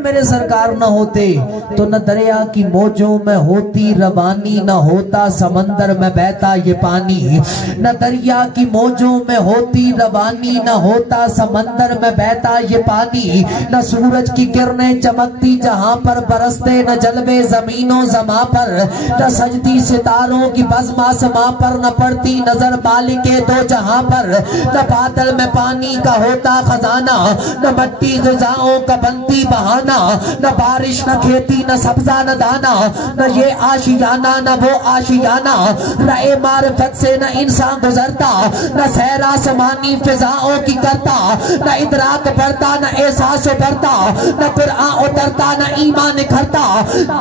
میرے سرکار نہ ہوتے تو نہ دریا کی موجوں میں ہوتی روانی، نہ ہوتا سمندر میں بہتا یہ پانی، نہ دریا کی موجوں میں ہوتی روانی، نہ ہوتا سمندر میں بہتا یہ پانی، نہ سورج کی کرنیں چمکتی جہاں پر برستے، نہ جلوے زمین و زماں پر، نہ سجدی ستاروں کی بزم آسماں پر، نہ پڑتی نظر مالک دو جہاں پر، نہ بادل میں پانی کا ہوتا خزانہ، نہ مٹی غذاؤں کا بنتی بہانہ، نہ بارش نہ کھیتی نہ سبزہ نہ دانا، نہ یہ آشیانہ نہ وہ آشیانہ، رائے معرفت سے نہ انسان گزرتا، نہ سیر آسمانی فضاؤں کی کرتا، نہ ادراک بڑھتا نہ احساس بڑھتا، نہ قرآن اترتا نہ ایمان نکھرتا،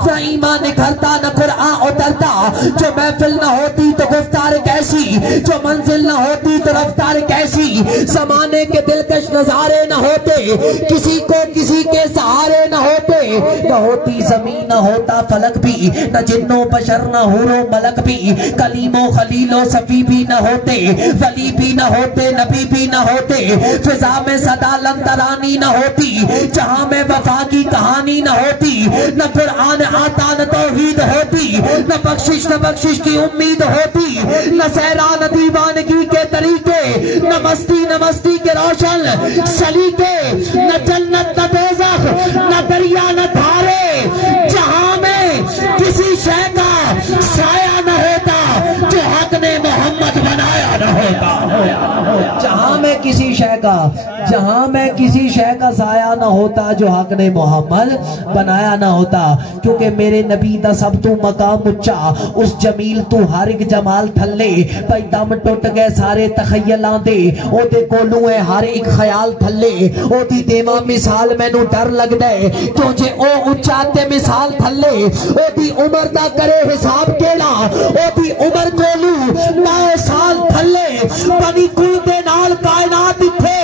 نہ ایمان نکھرتا نہ قرآن اترتا، جو محفل نہ ہوتی تو گفتار کیسی، جو منزل نہ ہوتی تو رفتار کیسی، زمانے کے دلکش نظارے نہ ہوتے، کسی کو کسی کے سہارے نہ ہوتے، نہ ہوتی زمین نہ ہوتا فلک بھی، نہ جن و بشر نہ حور و ملک بھی، کلیم و خلیل و صفی بھی نہ ہوتے، ولی بھی نہ ہوتے نبی بھی نہ ہوتے، فضا میں صدا لنترانی نہ ہوتی، جہاں میں وفا کی کہانی نہ ہوتی، نہ قرآن آتا نہ توحید ہوتی، نہ بخشش کی امید ہوتی، نہ سیرا نہ دیوانگی کے طریقے، نہ مستی کے روشن سلیقے، نہ جنت نہ دوزخ نہ دریا نہ دھارے، جہاں میں کسی شے کا سایہ نہ ہوتا جو حق نے محمد بنایا نہ ہوتا، جہاں میں کسی شے کا سایہ نہ ہوتا جو حق نے محمد بنایا نہ ہوتا، کیونکہ میرے نبی دا سب تو مقام اچا، اس جمیل تو ہر ایک جمال تھلے، پئی دم ٹوٹ گئے سارے تخیلان دے، او دے کولوں ہے ہر ایک خیال تھلے، او دی دیواں مثال میں نو ڈر لگ دے، کیوں جے او اچا تے مثال تھلے، او دی عمر دا کرے حساب کیڑا، او دی عمر کولوں نائے سال تھلے، بنی کل دے نال کائنات تھے،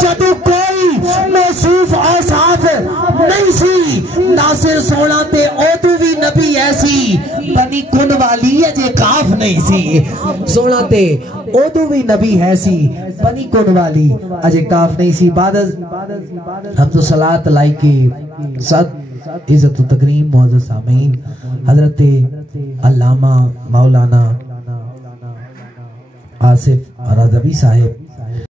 جدو کوئی موصوف اوصاف نہیں سی، ناصر سونا تے او تو بھی نبی ایسی، بنی کن والی جے کاف نہیں سی، سونا تے او تو بھی نبی ایسی، بنی کن والی اجے کاف نہیں سی۔ بعد ہم تو صلاة لائی کی صد عزت و تکریم معزز سامعین حضرت علامہ مولانا آصف رضوی صاحب